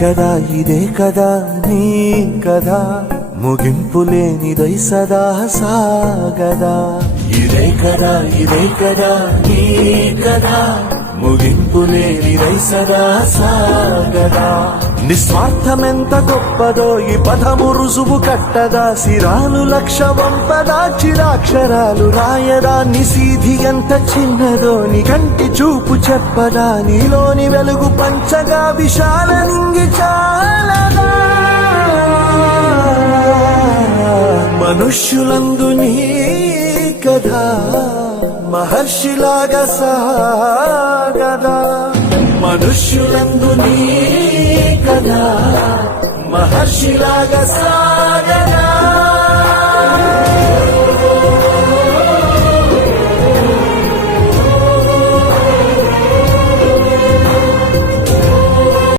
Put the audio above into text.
కదా ఇదే కదా నీ కదా ముగింపు లేనిదై సదా సాగదా ఇదే కదా నీ కదా ముగింపు లేనిదై సదా సాగదా నిస్వార్థమెంత గొప్పదో ఈ పదము రుజువు కట్టదా సిరాలు లక్ష వంపదా చిరాక్షరాలు రాయదా నిసీధి ఎంత చిన్నదో నీ కంటి చూపు చెప్పదా నీలోని వెలుగు పంచగా విశాల నింగి చాలదా మనుష్యులందు నీ కథ మహర్షిలాగా సాగదా మనుష్యులందు నీ కథ మహర్షిలాగా సాగదా